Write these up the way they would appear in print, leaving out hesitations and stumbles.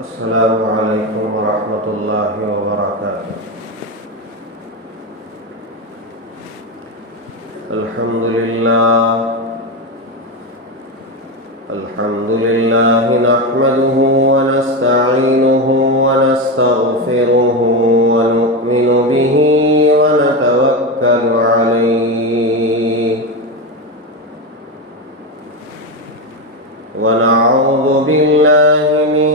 السلام علیکم ورحمۃ اللہ وبرکاتہ۔ الحمد للہ نحمده ونستعینه ونستغفره ونؤمن به ونتوکل علیہ ونعوذ باللہ من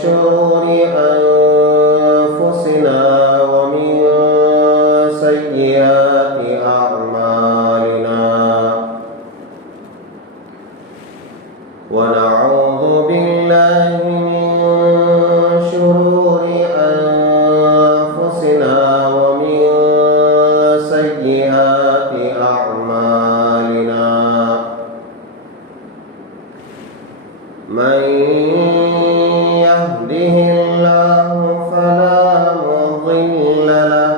شرور انفسنا ومن سیئات اعمالنا ونعوذ باللہ من شرور انفسنا ومن سیئات اعمالنا من يهده الله فلا مضل له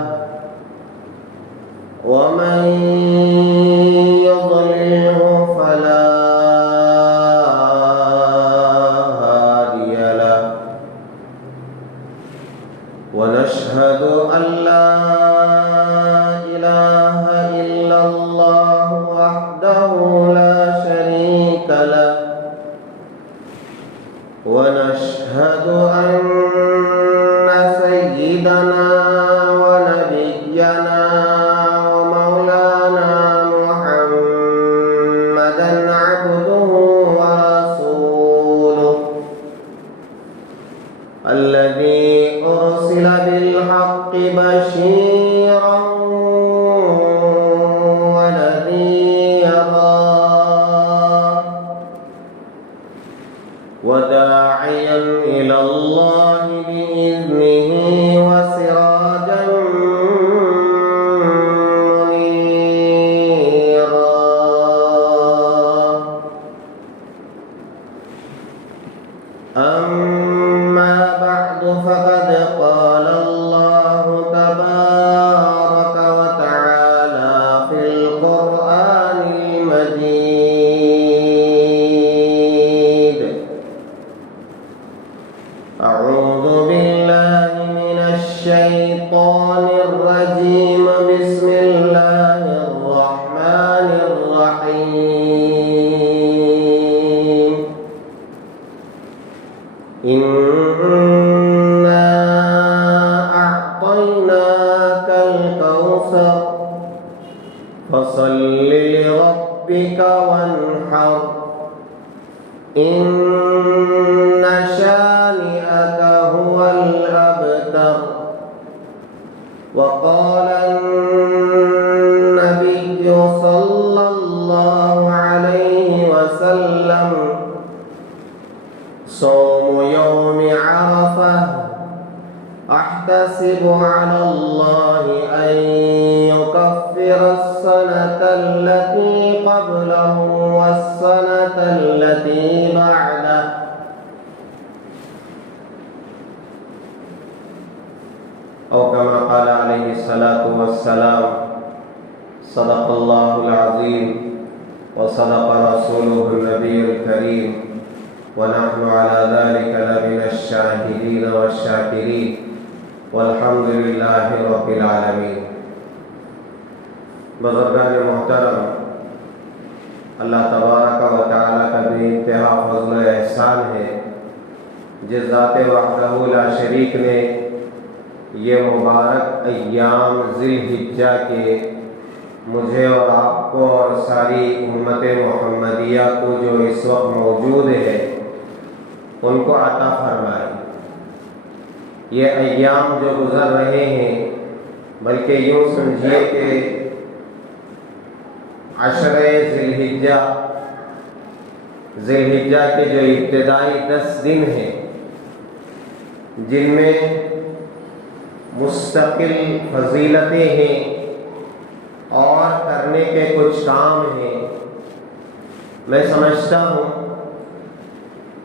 ومن يضلله فلا هادي له ونشهد أن لا إله إلا الله وحده لا شريك له ونشهد أن سيدنا ونبينا ومولانا محمدا عبده ورسوله الذي أرسل بالحق بشيرا ونذيرا وداعيا إلى الله بإذنه وسراجا منيرا أما بعد فقد قال الله تبارك وتعالى في القرآن المجيد أعوذ بالله من الشيطان الرجيم بسم الله الرحمن الرحيم إنا أعطيناك الكوثر فصل لربك وانحر إن شانئك هو الأبتر وقال النبي صلى الله عليه وسلم صوم يوم عرفة أحتسب على الله أن يكفر السنة التي قبله والسنة التي بعده أو كما قال عليه الصلاة والسلام صدق الله العظيم وصدق رسوله النبي الكريم ونحن على ذلك لمن الشاهدين والشاكرين والحمد لله رب العالمين۔ بزرگان محترم، اللہ تبارک و تعالیٰ کا بے انتہا فضل و احسان ہے جس ذات وحدہ لا شریک نے یہ مبارک ایام ذی الحجہ کے مجھے اور آپ کو اور ساری امت محمدیہ کو جو اس وقت موجود ہے ان کو عطا فرمائے۔ یہ ایام جو گزر رہے ہیں بلکہ یوں سمجھیے کہ عشرہ ذی الحجہ کے جو ابتدائی 10 دن ہیں جن میں مستقل فضیلتیں ہیں اور کرنے کے کچھ کام ہیں، میں سمجھتا ہوں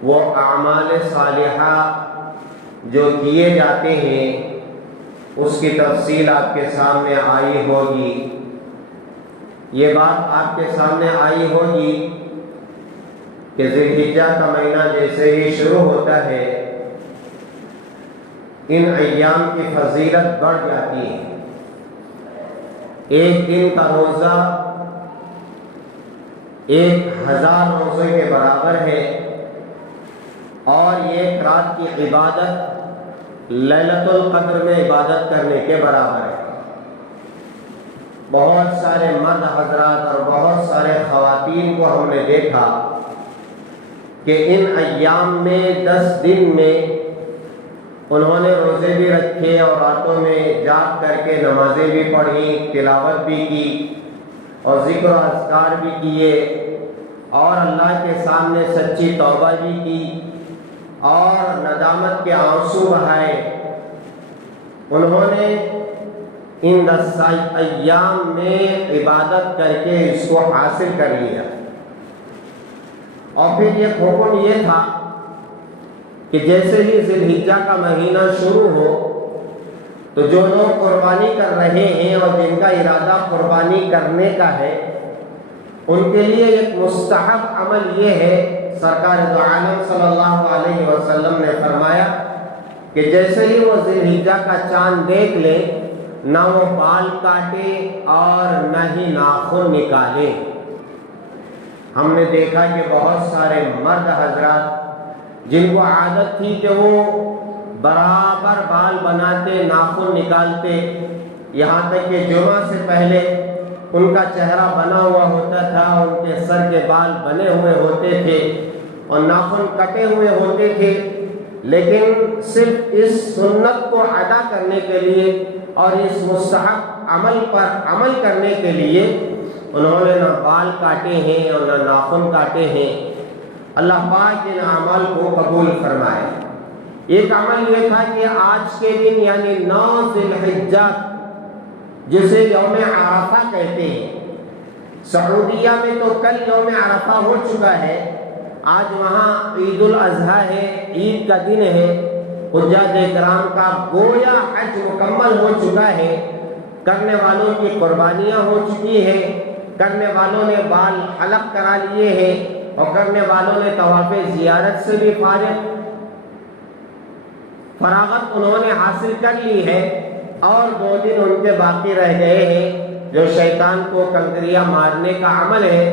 وہ اعمال صالحہ جو کیے جاتے ہیں اس کی تفصیل آپ کے سامنے آئی ہوگی۔ یہ بات آپ کے سامنے آئی ہوگی کہ ذی الحجہ کا مہینہ جیسے ہی شروع ہوتا ہے ان ایام کی فضیلت بڑھ جاتی ہے۔ ایک دن کا روزہ 1000 روزے کے برابر ہے، اور ایک رات کی عبادت لیلۃ القدر میں عبادت کرنے کے برابر ہے۔ بہت سارے مرد حضرات اور بہت سارے خواتین کو ہم نے دیکھا کہ ان ایام میں 10 دن میں انہوں نے روزے بھی رکھے اور راتوں میں جاگ کر کے نمازیں بھی پڑھی، تلاوت بھی کی اور ذکر و اذکار بھی کیے، اور اللہ کے سامنے سچی توبہ بھی کی اور ندامت کے آنسو بہائے۔ انہوں نے ان 10 ایام میں عبادت کر کے اس کو حاصل کر لیا، اور پھر یہ حکم یہ تھا کہ جیسے ہی ذی الحجہ کا مہینہ شروع ہو تو جو لوگ قربانی کر رہے ہیں اور جن کا ارادہ قربانی کرنے کا ہے، ان کے لیے ایک مستحب عمل یہ ہے، سرکار دو عالم صلی اللہ علیہ وسلم نے فرمایا کہ جیسے ہی وہ ذی الحجہ کا چاند دیکھ لے، نہ وہ بال کاٹے اور نہ ہی ناخن نکالے۔ ہم نے دیکھا کہ بہت سارے مرد حضرات جن کو عادت تھی کہ وہ برابر بال بناتے، ناخن نکالتے، یہاں تک کہ جمعہ سے پہلے ان کا چہرہ بنا ہوا ہوتا تھا، ان کے سر کے بال بنے ہوئے ہوتے تھے اور ناخن کٹے ہوئے ہوتے تھے، لیکن صرف اس سنت کو ادا کرنے کے لیے اور اس مستحب عمل پر عمل کرنے کے لیے انہوں نے نہ بال کاٹے ہیں اور نہ ناخن کاٹے ہیں۔ اللہ پاک ان اعمال کو قبول فرمائے۔ ایک عمل یہ تھا کہ آج کے دن یعنی 9 ذی الحجہ جسے یوم عرفہ کہتے ہیں، سعودیہ میں تو کل یوم عرفہ ہو چکا ہے، آج وہاں عید الاضحیٰ ہے، عید کا دن ہے، حجاج کرام کا گویا حج مکمل ہو چکا ہے، کرنے والوں کی قربانیاں ہو چکی ہیں، کرنے والوں نے بال حلق کرا لیے ہیں، اور کرنے والوں نے طواف زیارت سے بھی فراغت انہوں نے حاصل کر لی ہے، اور 2 دن ان کے باقی رہ گئے ہیں جو شیطان کو کنکریاں مارنے کا عمل ہے۔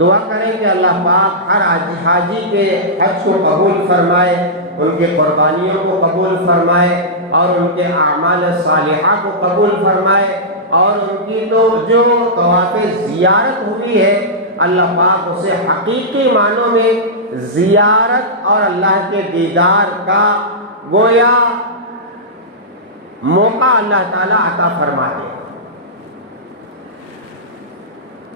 دعا کریں کہ اللہ پاک ہر حاجی کے حج کو قبول فرمائے، ان کی قربانیوں کو قبول فرمائے اور ان کے اعمال صالحہ کو قبول فرمائے، اور ان کی تو جو طواف زیارت ہوئی ہے اللہ پاک اسے حقیقی معنوں میں زیارت اور اللہ کے دیدار کا گویا موقع اللہ تعالیٰ عطا فرما دے۔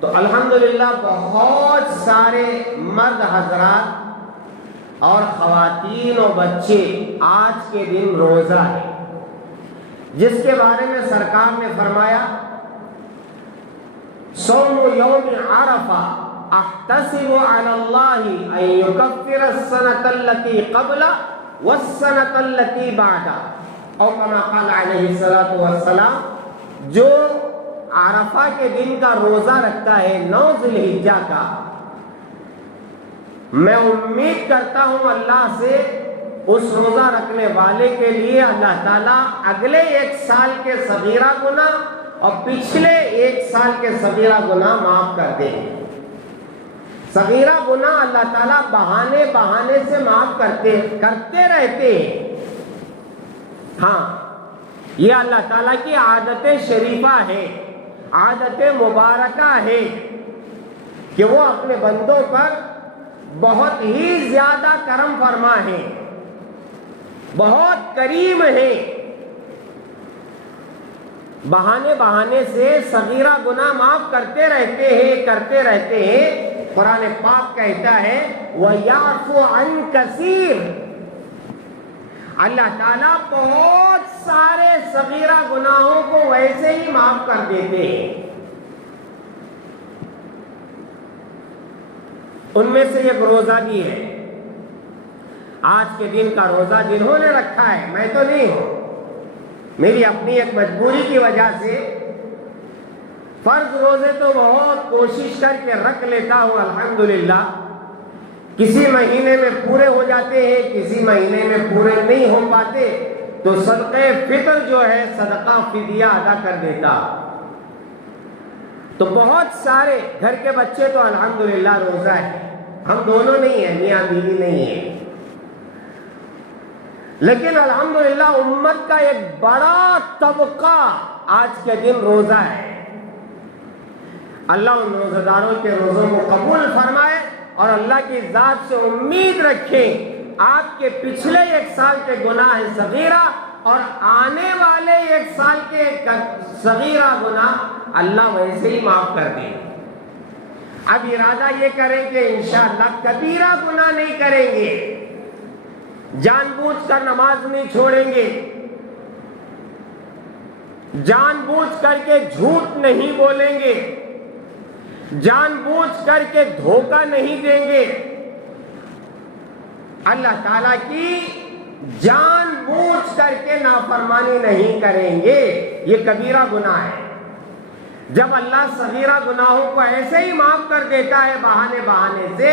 تو الحمدللہ بہت سارے مرد حضرات اور خواتین و بچے آج کے دن روزہ ہے، جس کے بارے میں سرکار نے فرمایا صوم یوم عرفہ احتسب علی اللہ ان یکفر السنة التي قبل والسنة التي بعد، اور کما قال علیہ الصلوۃ والسلام، جو عرفہ کے دن کا روزہ رکھتا ہے 9 ذی الحجہ کا، میں امید کرتا ہوں اللہ سے اس روزہ رکھنے والے کے لیے اللہ تعالیٰ اگلے 1 سال کے صغیرہ گناہ اور پچھلے 1 سال کے صغیرہ گناہ معاف کر دیں۔ صغیرہ گناہ اللہ تعالیٰ بہانے سے معاف کرتے رہتے ہیں۔ ہاں، یہ اللہ تعالیٰ کی عادت شریفہ ہے، عادت مبارکہ ہے کہ وہ اپنے بندوں پر بہت ہی زیادہ کرم فرما ہے، بہت کریم ہے۔ بہانے سے صغیرہ گناہ معاف کرتے رہتے ہیں۔ قرآن پاک کہتا ہے وَيَعْفُ عَنْ كَثِيرٍ، اللہ تعالیٰ بہت سارے صغیرہ گناہوں کو ویسے ہی معاف کر دیتے ہیں۔ ان میں سے ایک روزہ بھی ہے۔ آج کے دن کا روزہ جنہوں نے رکھا ہے، میں تو نہیں ہوں، میری اپنی ایک مجبوری کی وجہ سے فرض روزے تو بہت کوشش کر کے رکھ لیتا ہوں الحمدللہ، کسی مہینے میں پورے ہو جاتے ہیں، کسی مہینے میں پورے نہیں ہو پاتے، تو صدقہ فطر جو ہے صدقہ فدیہ ادا کر دیتا۔ تو بہت سارے گھر کے بچے تو الحمدللہ روزہ ہے، ہم دونوں نہیں ہیں، میاں بیوی نہیں ہیں، لیکن الحمدللہ امت کا ایک بڑا طبقہ آج کے دن روزہ ہے۔ اللہ ان روزہ داروں کے روزوں کو قبول فرمائے، اور اللہ کی ذات سے امید رکھیں آپ کے پچھلے 1 سال کے گناہ صغیرہ اور آنے والے 1 سال کے صغیرہ گناہ اللہ ویسے ہی معاف کر دیں۔ اب ارادہ یہ کریں کہ انشاءاللہ کبیرہ گناہ نہیں کریں گے، جان بوجھ کر نماز نہیں چھوڑیں گے، جان بوجھ کر کے جھوٹ نہیں بولیں گے، جان بوجھ کر کے دھوکہ نہیں دیں گے، اللہ تعالیٰ کی جان بوجھ کر کے نافرمانی نہیں کریں گے، یہ کبیرہ گناہ ہے۔ جب اللہ صغیرہ گناہوں کو ایسے ہی معاف کر دیتا ہے بہانے سے،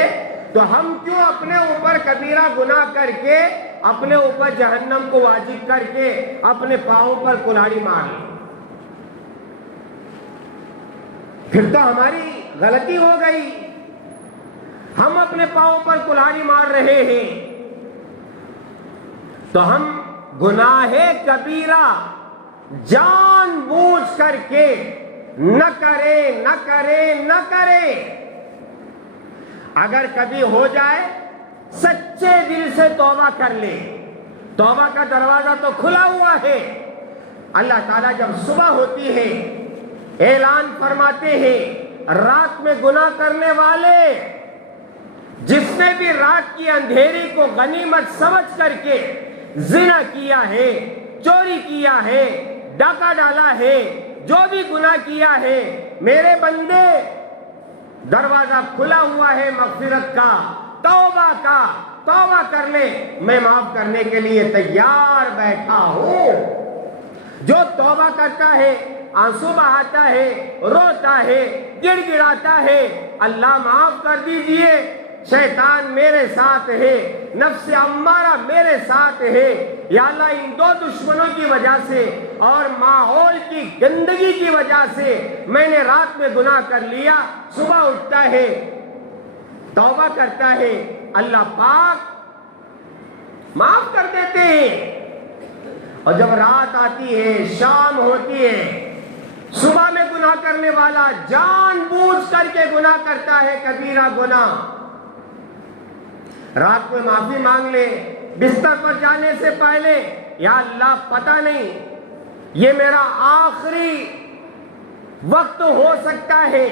تو ہم کیوں اپنے اوپر کبیرہ گناہ کر کے، اپنے اوپر جہنم کو واجب کر کے اپنے پاؤں پر کلاڑی مار لیں؟ پھر تو ہماری غلطی ہو گئی، ہم اپنے پاؤں پر کلاڑی مار رہے ہیں۔ تو ہم گناہ کبیرہ جان بوجھ کر کے نہ کرے۔ اگر کبھی ہو جائے سچے دل سے توبہ کر لے، توبہ کا دروازہ تو کھلا ہوا ہے۔ اللہ تعالیٰ جب صبح ہوتی ہے اعلان فرماتے ہیں، رات میں گناہ کرنے والے، جس نے بھی رات کی اندھیری کو غنیمت سمجھ کر کے زنا کیا ہے، چوری کیا ہے، ڈاکہ ڈالا ہے، جو بھی گناہ کیا ہے، میرے بندے دروازہ کھلا ہوا ہے مغفرت کا، توبہ کا، توبہ کر لے، میں معاف کرنے کے لیے تیار بیٹھا ہوں۔ جو توبہ کرتا ہے، آنسو بہاتا ہے، روتا ہے، گڑ گڑاتا ہے، اللہ معاف کر دیجئے، شیطان میرے ساتھ ہے، نفس امارہ میرے ساتھ ہے، یا اللہ ان 2 دشمنوں کی وجہ سے اور ماحول کی گندگی کی وجہ سے میں نے رات میں گناہ کر لیا۔ صبح اٹھتا ہے، توبہ کرتا ہے، اللہ پاک معاف کر دیتے ہیں۔ اور جب رات آتی ہے، شام ہوتی ہے، صبح میں گناہ کرنے والا جان بوجھ کر کے گناہ کرتا ہے کبیرہ گناہ، رات میں معافی مانگ لے، بستر پر جانے سے پہلے، یا اللہ پتہ نہیں یہ میرا آخری وقت ہو سکتا ہے،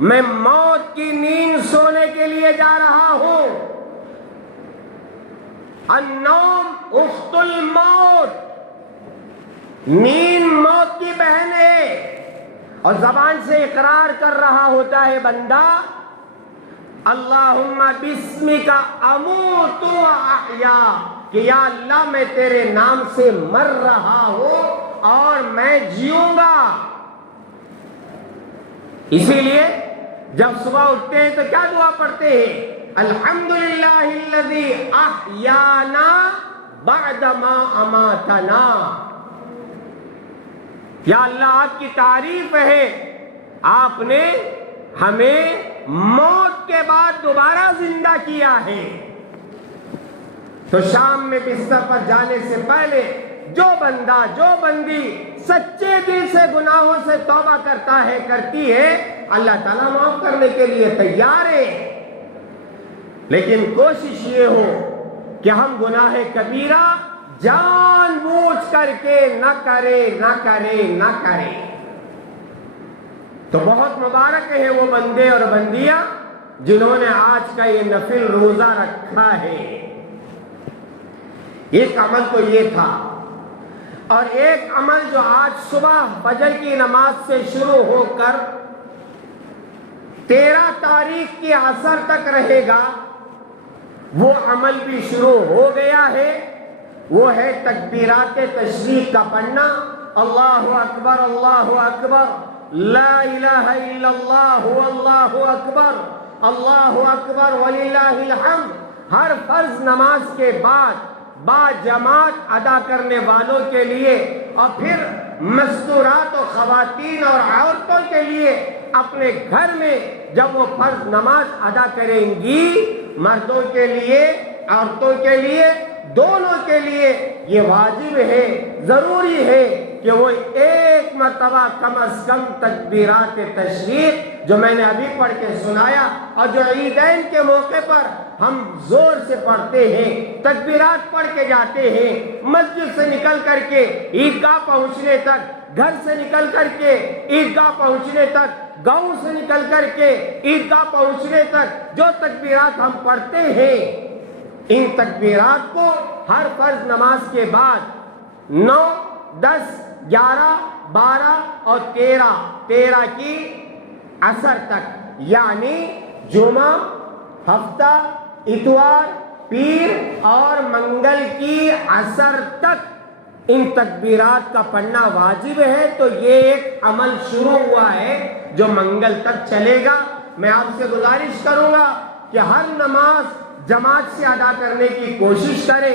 میں موت کی نیند سونے کے لیے جا رہا ہوں، النوم اخت الموت، نیند موت کی بہن ہے، اور زبان سے اقرار کر رہا ہوتا ہے بندہ، اللہم بسمک اموت و احیا، کہ یا اللہ میں تیرے نام سے مر رہا ہوں اور میں جیوں گا۔ اسی لیے جب صبح اٹھتے ہیں تو کیا دعا پڑھتے ہیں؟ الحمدللہ الذی احیانا بعدما اماتنا، یا اللہ آپ کی تعریف ہے، آپ نے ہمیں موت کے بعد دوبارہ زندہ کیا ہے۔ تو شام میں بستر پر جانے سے پہلے جو بندہ، جو بندی سچے دل سے گناہوں سے توبہ کرتا ہے، کرتی ہے، اللہ تعالیٰ معاف کرنے کے لیے تیار ہے۔ لیکن کوشش یہ ہو کہ ہم گناہ کبیرہ جان بوجھ کر کے نہ کرے۔ تو بہت مبارک ہے وہ بندے اور بندیاں جنہوں نے آج کا یہ نفل روزہ رکھا ہے۔ ایک عمل تو یہ تھا، اور ایک عمل جو آج صبح فجر کی نماز سے شروع ہو کر 13 تاریخ کی عصر تک رہے گا، وہ عمل بھی شروع ہو گیا ہے، وہ ہے تکبیرات تشریق کا پڑھنا، اللہ اکبر اللہ اکبر، لا الہ الا اللہ واللہ اکبر، اللہ اکبر وللہ الحمد ہر فرض نماز کے بعد با جماعت ادا کرنے والوں کے لیے، اور پھر مستورات و خواتین اور عورتوں کے لیے اپنے گھر میں جب وہ فرض نماز ادا کریں گی، مردوں کے لیے عورتوں کے لیے دونوں کے لیے یہ واجب ہے، ضروری ہے کہ وہ ایک مرتبہ کم از کم تکبیرات تشریق جو میں نے ابھی پڑھ کے سنایا اور جو عیدین کے موقع پر ہم زور سے پڑھتے ہیں، تکبیرات پڑھ کے جاتے ہیں، مسجد سے نکل کر کے عیدگاہ پہنچنے تک، گھر سے نکل کر کے عیدگاہ پہنچنے تک، گاؤں سے نکل کر کے عیدگاہ پہنچنے تک جو تکبیرات ہم پڑھتے ہیں، ان تکبیرات کو ہر فرض نماز کے بعد 9، 10، 11، 12 اور 13 کی عصر تک، یعنی جمعہ، ہفتہ، اتوار، پیر اور منگل کی عصر تک ان تکبیرات کا پڑھنا واجب ہے۔ تو یہ ایک عمل شروع ہوا ہے جو منگل تک چلے گا۔ میں آپ سے گزارش کروں گا کہ ہر نماز جماعت سے ادا کرنے کی کوشش کرے،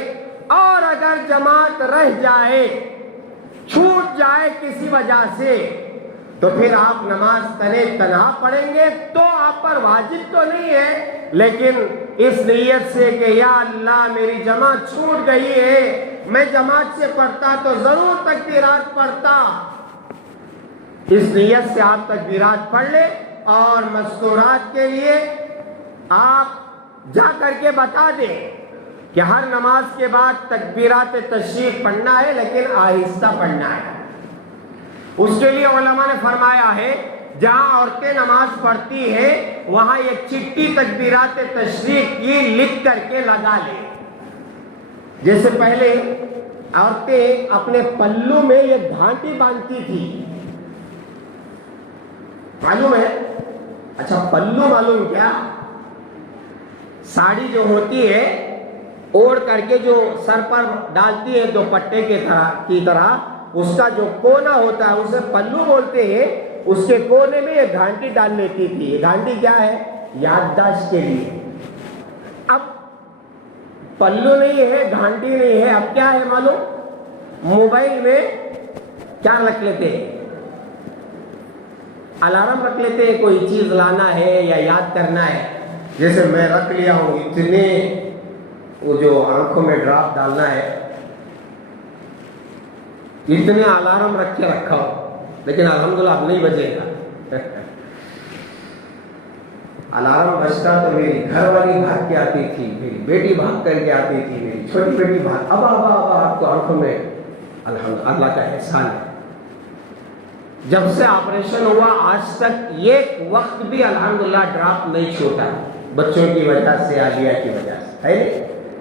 اور اگر جماعت رہ جائے، چھوٹ جائے کسی وجہ سے، تو پھر آپ نماز تنہا پڑھیں گے تو آپ پر واجب تو نہیں ہے، لیکن اس نیت سے کہ یا اللہ میری جماعت چھوٹ گئی ہے، میں جماعت سے پڑھتا تو ضرور تکبیرات پڑھتا، اس نیت سے آپ تکبیرات پڑھ لیں۔ اور مستورات کے لیے آپ جا کر کے بتا دیں کہ ہر نماز کے بعد تکبیرات تشریق پڑھنا ہے، لیکن آہستہ پڑھنا ہے۔ اس کے لیے علماء نے فرمایا ہے جہاں عورتیں نماز پڑھتی ہیں وہاں یہ چٹی تکبیرات تشریق کی لکھ کر کے لگا لیں۔ جیسے پہلے عورتیں اپنے پلو میں یہ گھانٹی باندھتی تھی، معلوم ہے؟ اچھا پلو معلوم کیا؟ ساڑی جو ہوتی ہے اوڑھ کر کے جو سر پر ڈالتی ہے دوپٹے کی طرح، اس کا جو کونا ہوتا ہے اسے پلو بولتے ہیں، اس کے کونے میں یہ گھانٹی ڈال لیتی تھی۔ یہ گھانٹی کیا ہے؟ یادداشت کے لیے۔ اب پلو نہیں ہے، گھانٹی نہیں ہے، اب کیا ہے معلوم؟ موبائل میں کیا رکھ لیتے ہیں؟ الارم رکھ لیتے ہیں، کوئی چیز لانا ہے یا یاد کرنا ہے۔ جیسے میں رکھ لیا ہوں اتنے وہ جو آنکھوں میں ڈراپ ڈالنا ہے، اتنے الارم رکھ کے رکھا ہو، لیکن الحمدللہ اب نہیں بجے گا۔ الارم بجتا تو میری گھر والی بھاگ کے آتی تھی، میری بیٹی بھاگ کر کے آتی تھی، میری چھوٹی بیٹی بھاگ، ابا ابا ابا، آپ کو آنکھوں میں الحمدللہ اللہ کا احسان ہے۔ جب سے آپریشن ہوا آج تک ایک وقت بھی الحمدللہ ڈراپ نہیں چھوٹا، بچوں کی وجہ سے، عالیہ کی وجہ سے، ہے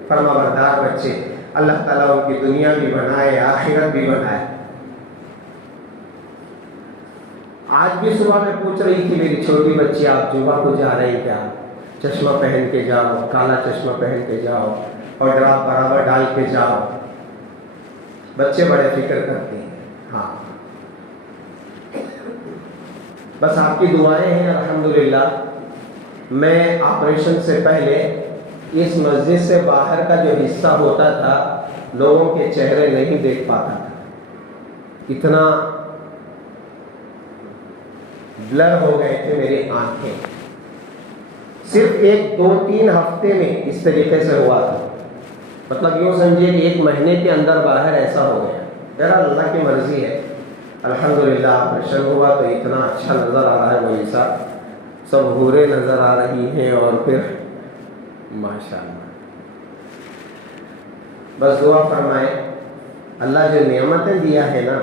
فرما بردار بچے، اللہ تعالیٰ ان کی دنیا بھی بنائے، آخرت بھی بنائے۔ آج بھی صبح میں پوچھ رہی تھی میری چھوٹی بچی، آپ جمعہ کو جا رہے ہیں کیا؟ چشمہ پہن کے جاؤ، کالا چشمہ پہن کے جاؤ اور ڈراپ برابر ڈال کے جاؤ۔ بچے بڑے فکر کرتے ہیں۔ ہاں بس آپ کی دعائیں ہیں الحمدللہ۔ میں آپریشن سے پہلے اس مسجد سے باہر کا جو حصہ ہوتا تھا لوگوں کے چہرے نہیں دیکھ پاتا تھا، اتنا بلر ہو گئے تھے میری آنکھیں۔ صرف 1-2-3 ہفتے میں اس طریقے سے ہوا تھا، مطلب یوں سمجھیے کہ 1 مہینے کے اندر باہر ایسا ہو گیا۔ ذرا اللہ کی مرضی ہے، الحمدللہ آپریشن ہوا تو اتنا اچھا نظر آ رہا ہے، وہی سب حوریں نظر آ رہی ہیں، اور پھر ماشاءاللہ بس دعا فرمائیں اللہ جو نعمتیں دیا ہے نا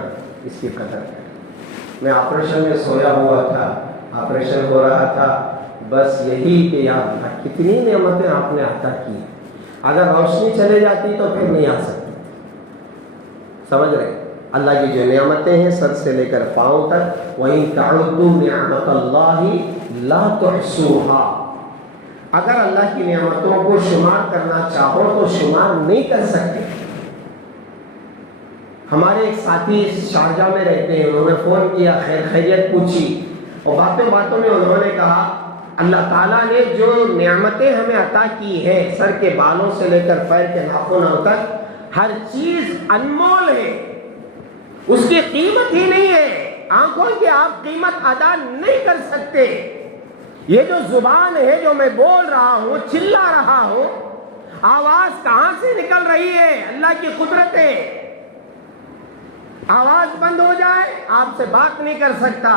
اس کی قدر کریں۔ میں آپریشن میں سویا ہوا تھا، آپریشن ہو رہا تھا، بس یہی کہ یا اللہ کتنی نعمتیں آپ نے عطا کی، اگر روشنی چلے جاتی تو پھر نہیں آ سکتی، سمجھ رہے؟ اللہ کی جو نعمتیں ہیں سر سے لے کر پاؤں تک، وَإِن تَعُدُّوا نِعْمَتَ اللَّهِ لَا تُحْصُوهَا، اگر اللہ کی نعمتوں کو شمار کرنا چاہو تو شمار نہیں کر سکتے۔ ہمارے ایک ساتھی شارجہ میں رہتے ہیں، انہوں نے فون کیا، خیریت پوچھی، اور باتوں میں انہوں نے کہا اللہ تعالیٰ نے جو نعمتیں ہمیں عطا کی ہیں، سر کے بالوں سے لے کر پیر کے ناخنوں تک ہر چیز انمول ہے، اس کی قیمت ہی نہیں ہے، آنکھوں کی آپ قیمت ادا نہیں کر سکتے۔ یہ جو زبان ہے، جو میں بول رہا ہوں، چلا رہا ہوں، آواز کہاں سے نکل رہی ہے؟ اللہ کی قدرت ہے۔ آواز بند ہو جائے آپ سے بات نہیں کر سکتا،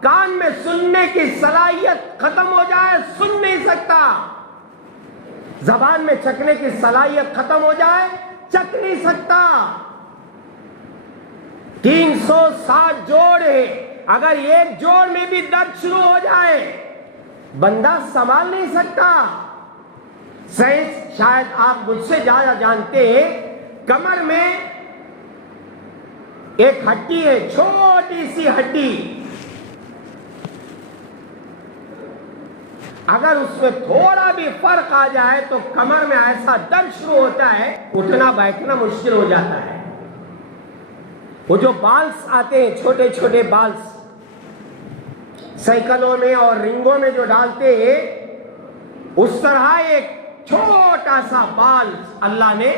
کان میں سننے کی صلاحیت ختم ہو جائے سن نہیں سکتا، زبان میں چکھنے کی صلاحیت ختم ہو جائے چکھ نہیں سکتا۔ 360 جوڑ ہے، اگر ایک جوڑ میں بھی درد شروع ہو جائے بندہ سنبھال نہیں سکتا۔ سائنس شاید آپ مجھ سے زیادہ جانتے ہیں، کمر میں ایک ہڈی ہے، چھوٹی سی ہڈی، اگر اس میں تھوڑا بھی فرق آ جائے تو کمر میں ایسا درد شروع ہوتا ہے، اٹھنا بیٹھنا مشکل ہو جاتا ہے۔ وہ جو بالز آتے ہیں، چھوٹے چھوٹے بالز سائیکلوں میں اور رنگوں میں جو ڈالتے ہیں، اس طرح ایک چھوٹا سا بال اللہ نے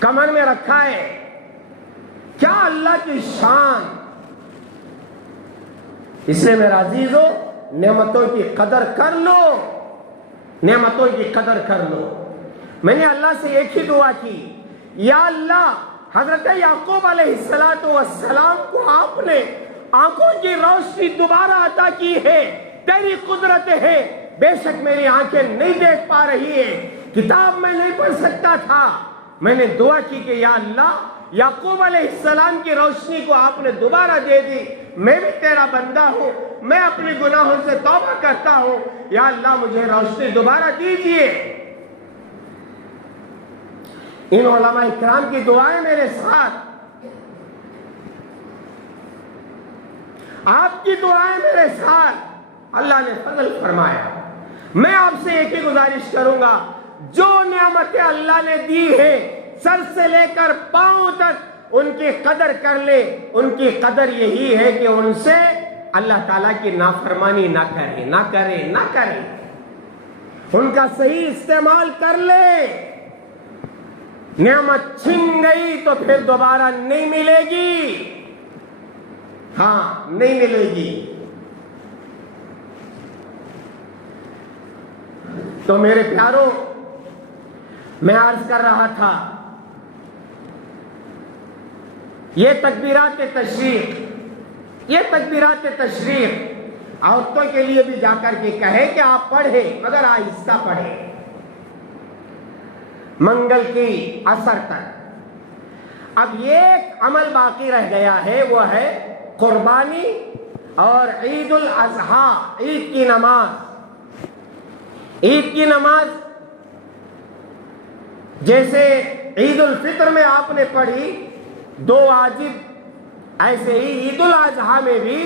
کمر میں رکھا ہے۔ کیا اللہ کی شان! اس لیے میرا عزیزو، نعمتوں کی قدر کر لو، نعمتوں کی قدر کر لو۔ میں نے اللہ سے ایک ہی دعا کی، یا اللہ، حضرت یعقوب علیہ السلام کو آپ نے آنکھوں کی روشنی دوبارہ عطا کی ہے، تیری قدرت ہے، بے شک میری آنکھیں نہیں دیکھ پا رہی ہے، کتاب میں نہیں پڑھ سکتا تھا، میں نے دعا کی کہ یا اللہ، یعقوب علیہ السلام کی روشنی کو آپ نے دوبارہ دے دی، میں بھی تیرا بندہ ہوں، میں اپنے گناہوں سے توبہ کرتا ہوں، یا اللہ مجھے روشنی دوبارہ دیجیے۔ ان علماء اکرام کی دعائیں میرے ساتھ، آپ کی دعائیں میرے ساتھ، اللہ نے فضل فرمایا۔ میں آپ سے ایک ہی گزارش کروں گا، جو نعمتیں اللہ نے دی ہے سر سے لے کر پاؤں تک ان کی قدر کر لے۔ ان کی قدر یہی ہے کہ ان سے اللہ تعالیٰ کی نافرمانی نہ کرے، ان کا صحیح استعمال کر لے۔ نعمت چھن گئی تو پھر دوبارہ نہیں ملے گی، نہیں ملے گی۔ تو میرے پیاروں، میں عرض کر رہا تھا، یہ تکبیرات تشریق عورتوں کے لیے بھی جا کر کے کہے کہ آپ پڑھیں، مگر آہستہ پڑھیں، منگل کی عصر تک۔ اب ایک عمل باقی رہ گیا ہے، وہ ہے قربانی اور عید الاضحیٰ، عید کی نماز۔ عید کی نماز جیسے عید الفطر میں آپ نے پڑھی 2 واجب، ایسے ہی عید الاضحیٰ میں بھی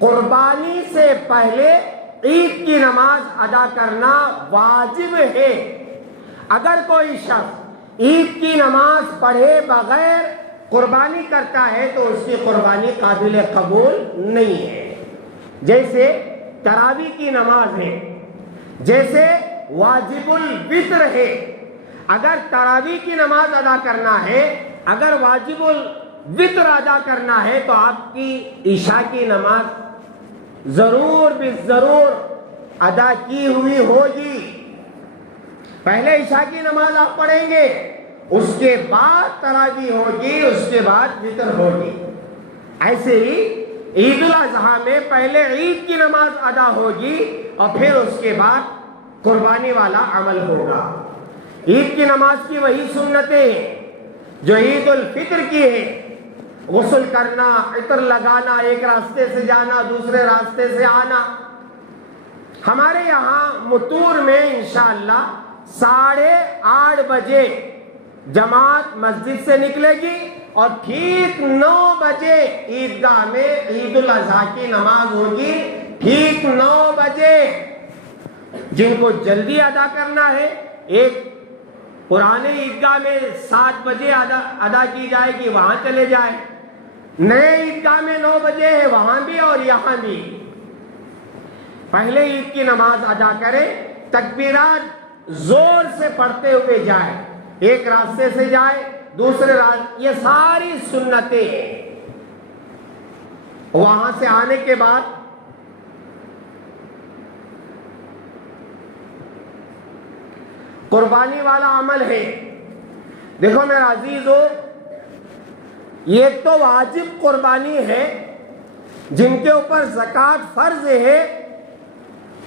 قربانی سے پہلے عید کی نماز ادا کرنا واجب ہے۔ اگر کوئی شخص عید کی نماز پڑھے بغیر قربانی کرتا ہے تو اس کی قربانی قابل قبول نہیں ہے۔ جیسے تراویح کی نماز ہے، جیسے واجب الوتر ہے، اگر تراویح کی نماز ادا کرنا ہے، اگر واجب الوتر ادا کرنا ہے تو آپ کی عشاء کی نماز ضرور ادا کی ہوئی ہوگی۔ پہلے عشاء کی نماز آپ پڑھیں گے، اس کے بعد تراویح ہوگی، اس کے بعد وتر ہوگی۔ ایسے ہی عید الاضحیٰ میں پہلے عید کی نماز ادا ہوگی اور پھر اس کے بعد قربانی والا عمل ہوگا۔ عید کی نماز کی وہی سنتیں جو عید الفطر کی ہے، غسل کرنا، عطر لگانا، ایک راستے سے جانا دوسرے راستے سے آنا۔ ہمارے یہاں متور میں انشاءاللہ 8:30 بجے جماعت مسجد سے نکلے گی اور ٹھیک 9 بجے عیدگاہ میں عید الاضحیٰ کی نماز ہوگی، ٹھیک 9 بجے۔ جن کو جلدی ادا کرنا ہے، ایک پرانے عیدگاہ میں 7 بجے ادا کی جائے گی، وہاں چلے جائیں۔ نئے عیدگاہ میں 9 بجے ہے، وہاں بھی اور یہاں بھی۔ پہلے عید کی نماز ادا کرے، تکبیرات زور سے پڑھتے ہوئے جائے، ایک راستے سے جائے دوسرے راستے، یہ ساری سنتیں ہیں۔ وہاں سے آنے کے بعد قربانی والا عمل ہے۔ دیکھو میرا عزیزو، یہ تو واجب قربانی ہے، جن کے اوپر زکوٰۃ فرض ہے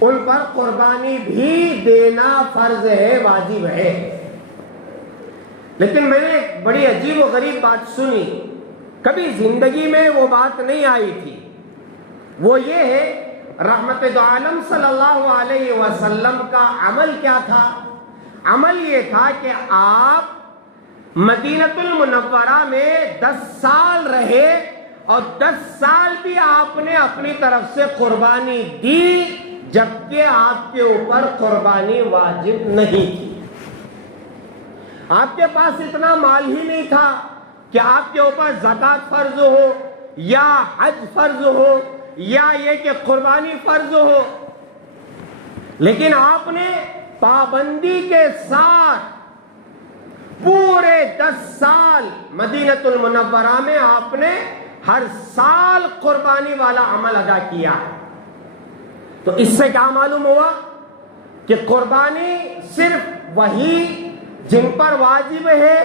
ان پر قربانی بھی دینا فرض ہے، واجب ہے۔ لیکن میں نے ایک بڑی عجیب و غریب بات سنی، کبھی زندگی میں وہ بات نہیں آئی تھی، وہ یہ ہے رحمت دو عالم صلی اللہ علیہ وسلم کا عمل کیا تھا؟ عمل یہ تھا کہ آپ مدینہ المنورہ میں 10 سال رہے اور 10 سال بھی آپ نے اپنی طرف سے قربانی دی، جبکہ آپ کے اوپر قربانی واجب نہیں تھی۔ آپ کے پاس اتنا مال ہی نہیں تھا کہ آپ کے اوپر زکوٰۃ فرض ہو یا حج فرض ہو یا یہ کہ قربانی فرض ہو، لیکن آپ نے پابندی کے ساتھ پورے 10 سال مدینہ المنورہ میں آپ نے ہر سال قربانی والا عمل ادا کیا ہے۔ تو اس سے کیا معلوم ہوا کہ قربانی صرف وہی جن پر واجب ہے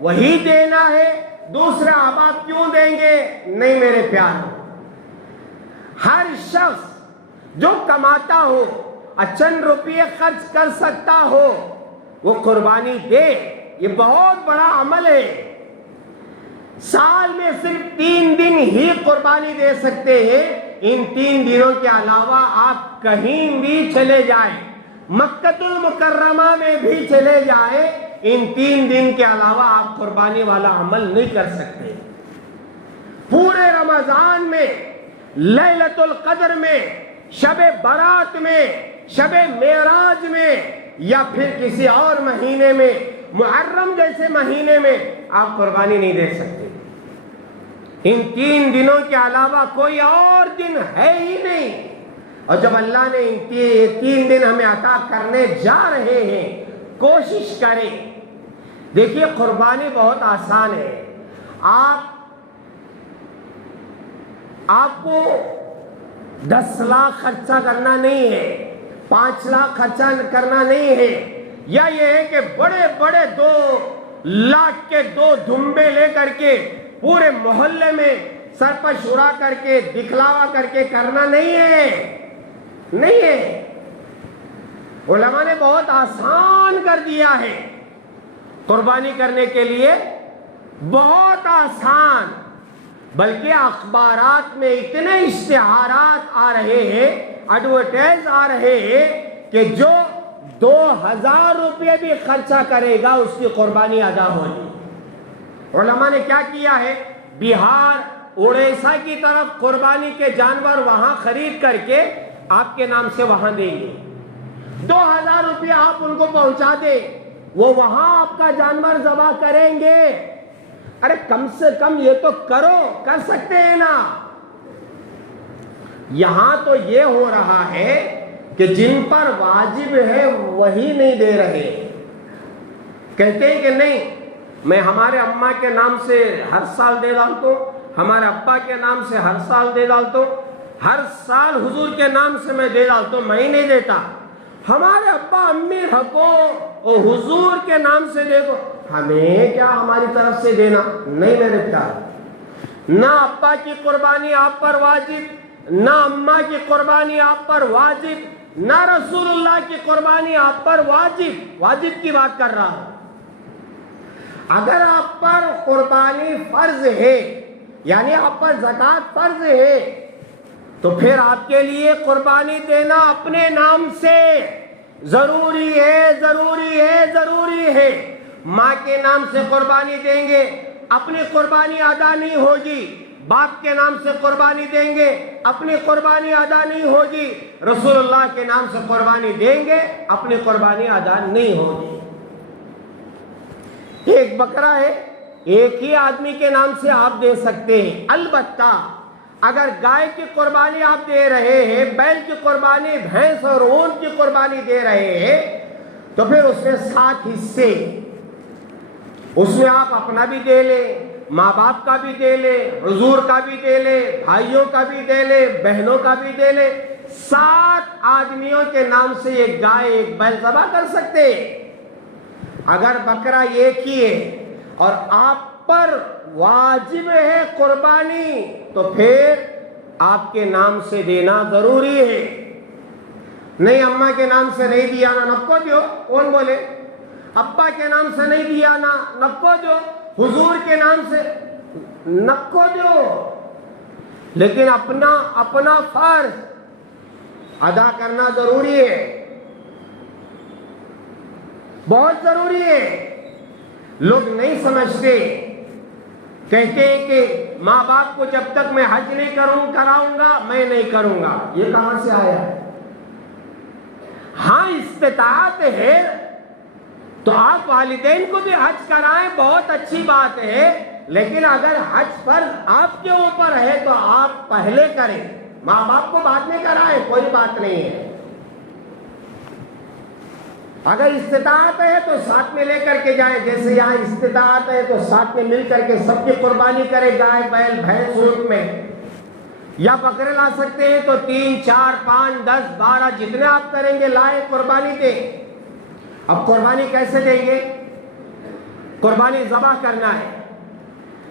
وہی دینا ہے، دوسرے آپ کیوں دیں گے؟ نہیں میرے پیارو، ہر شخص جو کماتا ہو، چند روپے خرچ کر سکتا ہو، وہ قربانی دے۔ یہ بہت بڑا عمل ہے۔ سال میں صرف 3 دن ہی قربانی دے سکتے ہیں، ان 3 دنوں کے علاوہ آپ کہیں بھی چلے جائیں، مکہ المکرمہ میں بھی چلے جائیں، ان 3 دن کے علاوہ آپ قربانی والا عمل نہیں کر سکتے۔ پورے رمضان میں، لیلۃ القدر میں، شب برات میں، شب معراج میں، یا پھر کسی اور مہینے میں، محرم جیسے مہینے میں آپ قربانی نہیں دے سکتے۔ ان 3 دنوں کے علاوہ کوئی اور دن ہے ہی نہیں، اور جب اللہ نے ان 3 دن ہمیں عطا کرنے جا رہے ہیں، کوشش کریں۔ دیکھیے قربانی بہت آسان ہے۔ آپ کو 10 لاکھ خرچہ کرنا نہیں ہے، 5 لاکھ خرچہ کرنا نہیں ہے، یا یہ ہے کہ بڑے بڑے 2 لاکھ کے 2 دھمبے لے کر کے پورے محلے میں سرپش اڑا کر کے دکھلاوا کر کے کرنا نہیں ہے۔ علماء نے بہت آسان کر دیا ہے قربانی کرنے کے لیے، بہت آسان۔ بلکہ اخبارات میں اتنے اشتہارات آ رہے ہیں، ایڈورٹائز آ رہے ہیں کہ جو 2000 روپے بھی خرچہ کرے گا اس کی قربانی ادا ہوگی۔ علماء نے کیا کیا ہے، بہار، اڑیسہ کی طرف قربانی کے جانور وہاں خرید کر کے آپ کے نام سے وہاں دیں گے۔ 2000 روپے آپ ان کو پہنچا دیں، وہ وہاں آپ کا جانور ذبح کریں گے۔ ارے کم سے کم یہ تو کر سکتے ہیں نا۔ یہاں تو یہ ہو رہا ہے کہ جن پر واجب ہے وہی نہیں دے رہے، کہتے ہیں کہ نہیں میں ہمارے اماں کے نام سے ہر سال دے ڈالتا ہوں، ہمارے ابا کے نام سے ہر سال دے ڈالتا ہوں، ہر سال حضور کے نام سے میں دے ڈالتا ہوں، میں ہی نہیں دیتا۔ ہمارے ابا امی رکھو اور حضور کے نام سے دے دو، ہمیں کیا ہماری طرف سے دینا؟ نہیں میرے پیار، نہ ابا کی قربانی آپ پر واجب، نہ اماں کی قربانی آپ پر واجب، نہ رسول اللہ کی قربانی آپ پر واجب کی بات کر رہا ہوں۔ اگر آپ پر قربانی فرض ہے، یعنی آپ پر زکوٰۃ فرض ہے، تو پھر آپ کے لیے قربانی دینا اپنے نام سے ضروری ہے۔ ماں کے نام سے قربانی دیں گے، اپنی قربانی ادا نہیں ہوگی۔ باپ کے نام سے قربانی دیں گے، اپنی قربانی ادا نہیں ہوگی۔ رسول اللہ کے نام سے قربانی دیں گے، اپنی قربانی ادا نہیں ہوگی۔ ایک بکرا ہے، ایک ہی آدمی کے نام سے آپ دے سکتے ہیں، البتہ اگر گائے کی قربانی آپ دے رہے ہیں، بیل کی قربانی، بھینس اور اونٹ کی قربانی دے رہے ہیں، تو پھر اس میں 7 حصے، اس میں آپ اپنا بھی دے لیں، ماں باپ کا بھی دے لیں، حضور کا بھی دے لیں، بھائیوں کا بھی دے لیں، بہنوں کا بھی دے لیں، 7 آدمیوں کے نام سے ایک گائے ایک بیل ذبح کر سکتے ہیں۔ اگر بکرا ایک ہی ہے اور آپ پر واجب ہے قربانی، تو پھر آپ کے نام سے دینا ضروری ہے۔ نہیں اماں کے نام سے نہیں دیا نا نکو دیو، کون بولے؟ ابا کے نام سے نہیں دیا نا نکو دیو، حضور کے نام سے نکو دیو، لیکن اپنا فرض ادا کرنا ضروری ہے، بہت ضروری ہے۔ لوگ نہیں سمجھتے، کہتے ہیں کہ ماں باپ کو جب تک میں حج نہیں کراؤں گا میں نہیں کروں گا۔ یہ کہاں سے آیا؟ ہاں استطاعت ہے تو آپ والدین کو بھی حج کرائیں، بہت اچھی بات ہے، لیکن اگر حج فرض آپ کے اوپر ہے تو آپ پہلے کریں، ماں باپ کو بعد میں کرائیں، کوئی بات نہیں ہے۔ اگر استطاعت ہے تو ساتھ میں لے کر کے جائیں، جیسے یہاں استطاعت ہے تو ساتھ میں مل کر کے سب کی قربانی کریں، گائے بیل بھینس اونٹ میں، یا بکرے لا سکتے ہیں تو 3 4 5 10 12 جتنے آپ کریں گے لائیں، قربانی دیں۔ اب قربانی کیسے دیں گے؟ قربانی ذبح کرنا ہے،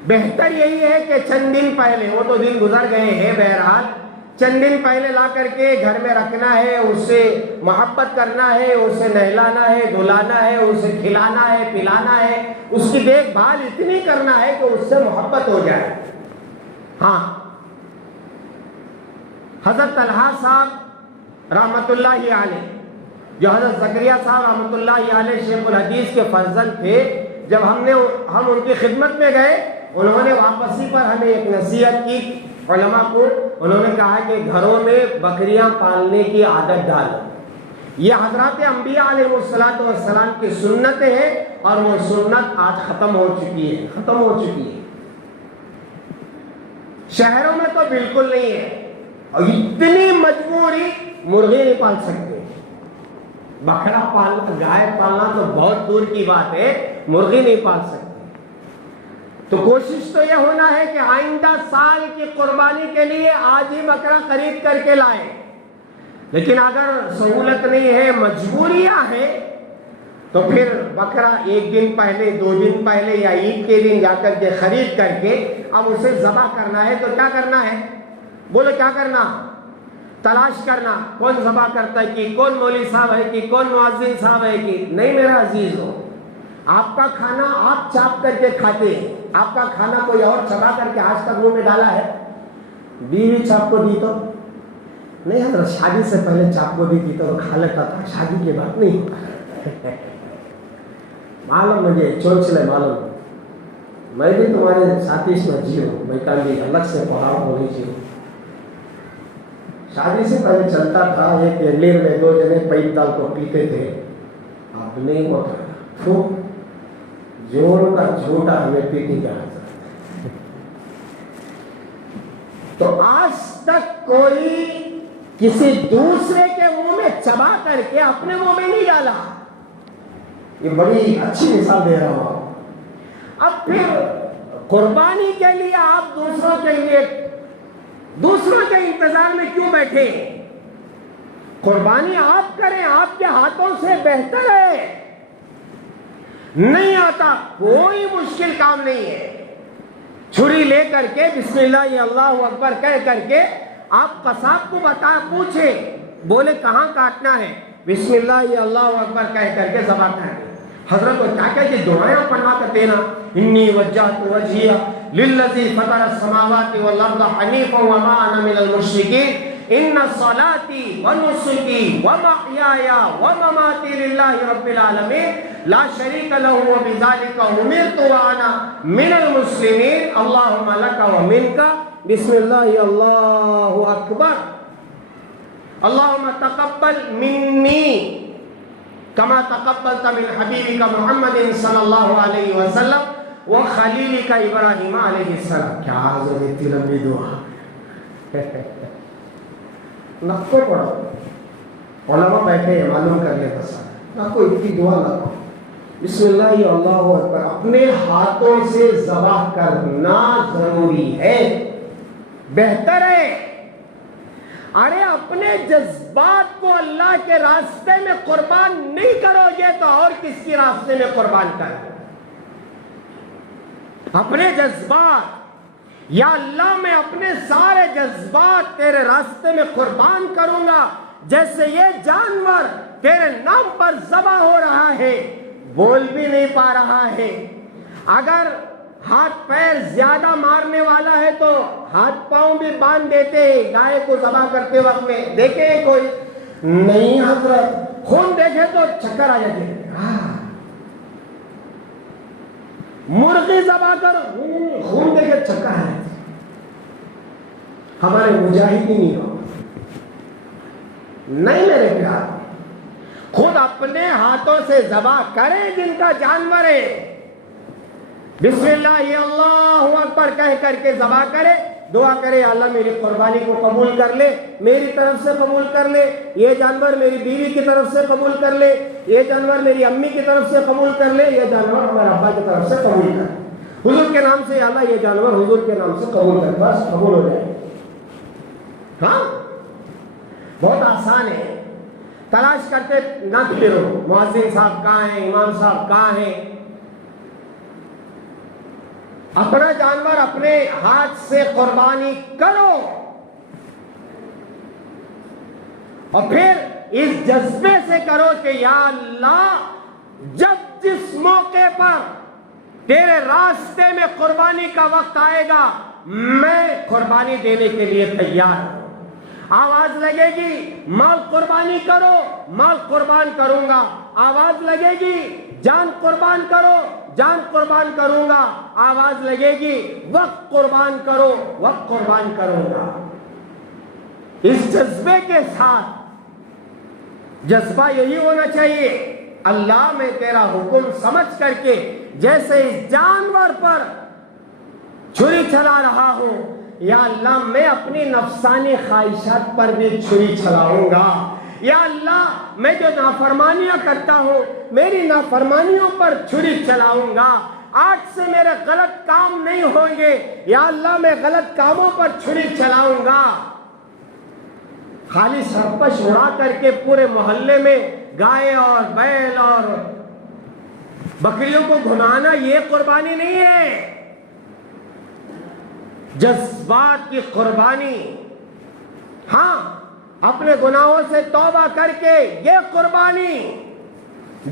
بہتر یہی ہے کہ چند دن پہلے، وہ تو دن گزر گئے ہیں بہرحال، چند دن پہلے لا کر کے گھر میں رکھنا ہے، اس سے محبت کرنا ہے، اسے نہلانا ہے، دھلانا ہے، اسے کھلانا ہے، پلانا ہے، اس کی دیکھ بھال اتنی کرنا ہے کہ اس سے محبت ہو جائے۔ ہاں حضرت طلحہ صاحب رحمت اللہ علیہ، جو حضرت زکریا صاحب رحمت اللہ علیہ شیخ الحدیث کے فرزند تھے، جب ہم ان کی خدمت میں گئے، انہوں نے واپسی پر ہمیں ایک نصیحت کی علماء کو، انہوں نے کہا کہ گھروں میں بکریاں پالنے کی عادت ڈالو، یہ حضرات انبیاء علیہ السلام کی سنتیں ہیں، اور وہ سنت آج ختم ہو چکی ہے، شہروں میں تو بالکل نہیں ہے، اور اتنی مجبوری مرغی نہیں پال سکتے، بکرا پالنا، گائے پالنا تو بہت دور کی بات ہے، مرغی نہیں پال سکتے۔ تو کوشش تو یہ ہونا ہے کہ آئندہ سال کی قربانی کے لیے آج ہی بکرا خرید کر کے لائیں، لیکن اگر سہولت نہیں ہے، مجبوریاں ہیں، تو پھر بکرا 1 دن پہلے 2 دن پہلے یا عید کے دن جا کر کے خرید کر کے اب اسے ذبح کرنا ہے۔ تو کیا کرنا ہے؟ بولو کیا کرنا؟ تلاش کرنا، کون ذبح کرتا ہے، کہ کون مولوی صاحب ہے، کہ کون مؤذن صاحب ہے، کہ نہیں میرا عزیز ہو، آپ کا کھانا آپ چاپ کر کے کھاتے ہیں، آپ کا کھانا کوئی اور چبا کر کے آج تک منہ میں ڈالا ہے؟ بیوی چاپ کو دی تو نہیں، حضرت شادی سے پہلے چاپ کو بھی دی تو کھا لیتا تھا، شادی کے بعد نہیں ہوتا۔ معلوم مجھے چونچ لے، معلوم میں بھی تمہارے ساتھی اس میں جی ہوں، میں کبھی الگ سے پہاڑ ہو نہیں جی ہوں۔ شادی سے پہلے چلتا تھا، ایک لیر میں 2 جنے پیپ دال کو پیتے تھے، اب نہیں ہوتا، تو جوڑ کا جھوٹا ہمیں پیتی جا رہا۔ تو آج تک کوئی کسی دوسرے کے منہ میں چبا کر کے اپنے منہ میں نہیں ڈالا، یہ بڑی اچھی مثال دے رہا ہوں۔ اب پھر قربانی کے لیے آپ دوسروں کے انتظار میں کیوں بیٹھے؟ قربانی آپ کریں، آپ کے ہاتھوں سے بہتر ہے، نہیں آتا کوئی مشکل کام نہیں ہے، چھری لے کر کے بسم اللہ اللہ اکبر کہہ کر کے آپ قصاب کو پوچھیں، بولے کہاں کاٹنا ہے، بسم اللہ اللہ اکبر کہہ کر کے ذبح کر دیں۔ حضرت کو کیا کہ دعائیں پڑھا کر دینا، انی وجہت وجہی للذی فطر السماوات والارض حنیفا وما انا من المشرکین ان صلاتی ونسکی ومحیای ومماتی للہ رب العالمین لا شریک لہ وبذالک امرت وانا من المسلمین اللہم لک ومنک بسم اللہ اللہ اکبر اللہم تقبل منی کما تقبلت من حبیبک محمد صلی اللہ علیہ وسلم وخلیلک ابراہیم علیہ السلام۔ کیا حضرت اتنی لمبی دعا، نقو پڑھو، علماء بیٹھے ہیں معلوم کر لے بس، نقو اتنی دعا نقو، بسم اللہ اللہ اکبر، اپنے ہاتھوں سے ذبح کرنا ضروری ہے، بہتر ہے۔ ارے اپنے جذبات کو اللہ کے راستے میں قربان نہیں کرو گے تو اور کس کی راستے میں قربان کرو؟ اپنے جذبات، یا اللہ میں اپنے سارے جذبات تیرے راستے میں قربان کروں گا، جیسے یہ جانور تیرے نام پر ذبح ہو رہا ہے، بول بھی نہیں پا رہا ہے، اگر ہاتھ پیر زیادہ مارنے والا ہے تو ہاتھ پاؤں بھی باندھ دیتے ہیں گائے کو ذبح کرتے وقت میں، دیکھیں کوئی نہیں حضرت، خون دیکھے تو چکر آ جاتے ہیں، مرغی ذبح کرو خون دیکھے چکر آ جاتے، ہمارے مجاہدین نہیں ہو، نہیں میرے پیار، خود اپنے ہاتھوں سے ذبح کرے جن کا جانور ہے، بسم اللہ اللہ اکبر کہہ کر کے ذبح کرے، دعا کرے اللہ میری قربانی کو قبول کر لے، میری طرف سے قبول کر لے، یہ جانور میری بیوی کی طرف سے قبول کر لے، یہ جانور میری امی کی طرف سے قبول کر لے، یہ جانور ہمارے ابا کی طرف سے قبول کر لے، حضور کے نام سے اللہ یہ جانور حضور کے نام سے قبول کر، بس قبول ہو جائے۔ ہاں بہت آسان ہے، تلاش کرتے نہ پھرو مؤذن صاحب کہاں ہیں، امام صاحب کہاں ہیں، اپنا جانور اپنے ہاتھ سے قربانی کرو، اور پھر اس جذبے سے کرو کہ یا اللہ جب جس موقع پر تیرے راستے میں قربانی کا وقت آئے گا میں قربانی دینے کے لیے تیار ہوں، آواز لگے گی مال قربانی کرو مال قربان کروں گا، آواز لگے گی جان قربان کرو جان قربان کروں گا، آواز لگے گی وقت قربان کرو وقت قربان کروں گا، اس جذبے کے ساتھ، جذبہ یہی ہونا چاہیے اللہ میں تیرا حکم سمجھ کر کے جیسے اس جانور پر چھری چلا رہا ہوں، یا اللہ میں اپنی نفسانی خواہشات پر بھی چھری چلاؤں گا، یا اللہ میں جو نافرمانیاں کرتا ہوں میری نافرمانیوں پر چھری چلاؤں گا، آج سے میرے غلط کام نہیں ہوں گے، یا اللہ میں غلط کاموں پر چھری چلاؤں گا۔ خالی سرپش اڑا کر کے پورے محلے میں گائے اور بیل اور بکریوں کو گھمانا یہ قربانی نہیں ہے، جذبات کی قربانی، ہاں اپنے گناہوں سے توبہ کر کے یہ قربانی،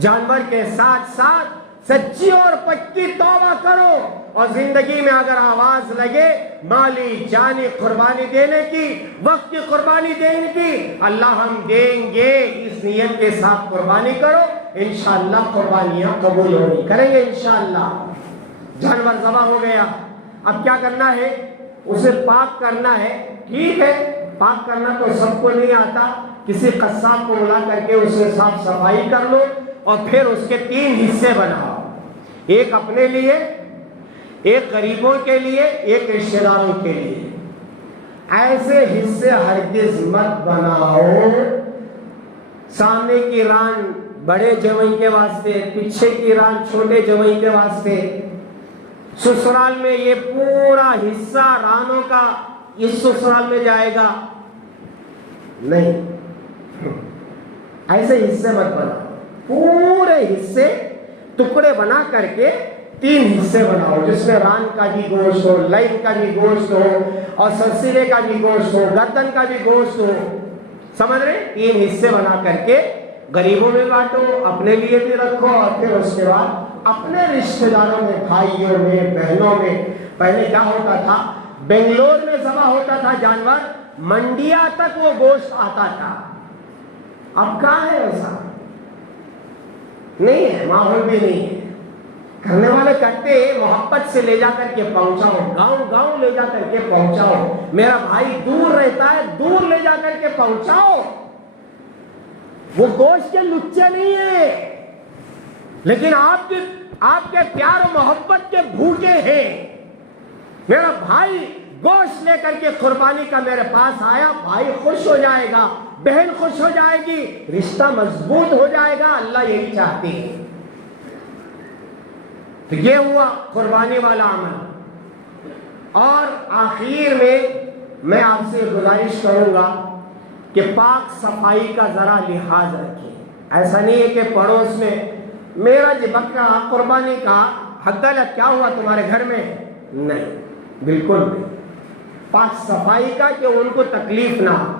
جانور کے ساتھ ساتھ سچی اور پکی توبہ کرو، اور زندگی میں اگر آواز لگے مالی جانی قربانی دینے کی، وقت کی قربانی دینے کی، اللہ ہم دیں گے، اس نیت کے ساتھ قربانی کرو، انشاءاللہ قربانیاں قبول ہوگی، کریں گے انشاءاللہ۔ جانور ذبح ہو گیا، اب کیا کرنا ہے؟ اسے پاک کرنا ہے، ٹھیک ہے پاک کرنا تو سب کو نہیں آتا، کسی قصاب کو بلا کر کے اسے صاف صفائی کر لو، اور پھر اس کے 3 حصے بناؤ، ایک اپنے لیے، ایک غریبوں کے لیے، ایک رشتہ داروں کے لیے، ایسے حصے ہرگز مت بناؤ، سامنے کی ران بڑے جوئی کے واسطے، پیچھے کی ران چھوٹے جوئی کے واسطے، سسرال میں یہ پورا حصہ رانوں کا اس سسرال میں جائے گا، نہیں، ایسے حصے مت بناؤ، پورے حصے ٹکڑے بنا کر کے 3 حصے بناؤ، جس میں ران کا بھی گوشت ہو، لائن کا بھی گوشت ہو، اور سلسلے کا بھی گوشت ہو، گردن کا بھی گوشت ہو، سمجھ رہے؟ 3 حصے بنا کر کے غریبوں میں بانٹو، اپنے لیے بھی رکھو، اور پھر اس کے بعد اپنے رشتہ داروں میں، بھائیوں میں، بہنوں میں۔ پہلے کیا ہوتا تھا؟ بنگلور میں ذبح ہوتا تھا جانور، منڈیا تک وہ گوشت آتا تھا، اب کہاں ہے ایسا؟ نہیں ہے، ماحول بھی نہیں ہے، کرنے والے کرتے محبت سے لے جا کر کے پہنچاؤ، گاؤں گاؤں لے جا کر کے پہنچاؤ، میرا بھائی دور رہتا ہے دور لے جا کر کے پہنچاؤ، وہ گوشت کے لچے نہیں ہیں، لیکن آپ کے پیار و محبت کے بھوکے ہیں، میرا بھائی گوشت لے کر کے قربانی کا میرے پاس آیا، بھائی خوش ہو جائے گا، بہن خوش ہو جائے گی، رشتہ مضبوط ہو جائے گا، اللہ یہی چاہتی ہے۔ تو یہ ہوا قربانی والا عمل۔ اور آخر میں آپ سے گزارش کروں گا کہ پاک صفائی کا ذرا لحاظ رکھیں۔ ایسا نہیں ہے کہ پڑوس میں میرا جی بکرا قربانی کا حد دلت کیا ہوا تمہارے گھر میں، نہیں، بالکل نہیں۔ پاک صفائی کا کہ ان کو تکلیف نہ ہو،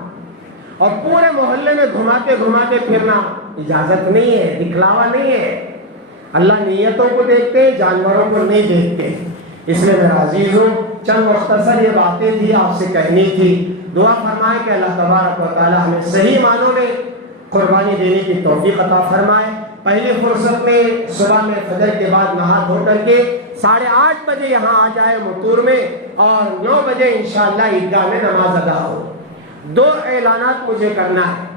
اور پورے محلے میں گھماتے گھماتے پھرنا اجازت نہیں ہے، دکھلاوا نہیں ہے۔ اللہ نیتوں کو دیکھتے ہیں، جانوروں کو نہیں دیکھتے۔ اس لیے میرا عزیزوں، چند مختصر یہ باتیں تھی آپ سے کہنی تھی۔ دعا فرمائے کہ اللہ تبارک و تعالی ہمیں صحیح معنوں میں قربانی دینے کی توفیق عطا فرمائے۔ پہلی فرصت میں صبح میں فجر کے بعد نہا دھو کر کے 8:30 بجے یہاں آ جائے مطور میں، اور 9 بجے انشاءاللہ عیدگاہ میں نماز ادا ہو۔ 2 اعلانات مجھے کرنا ہے۔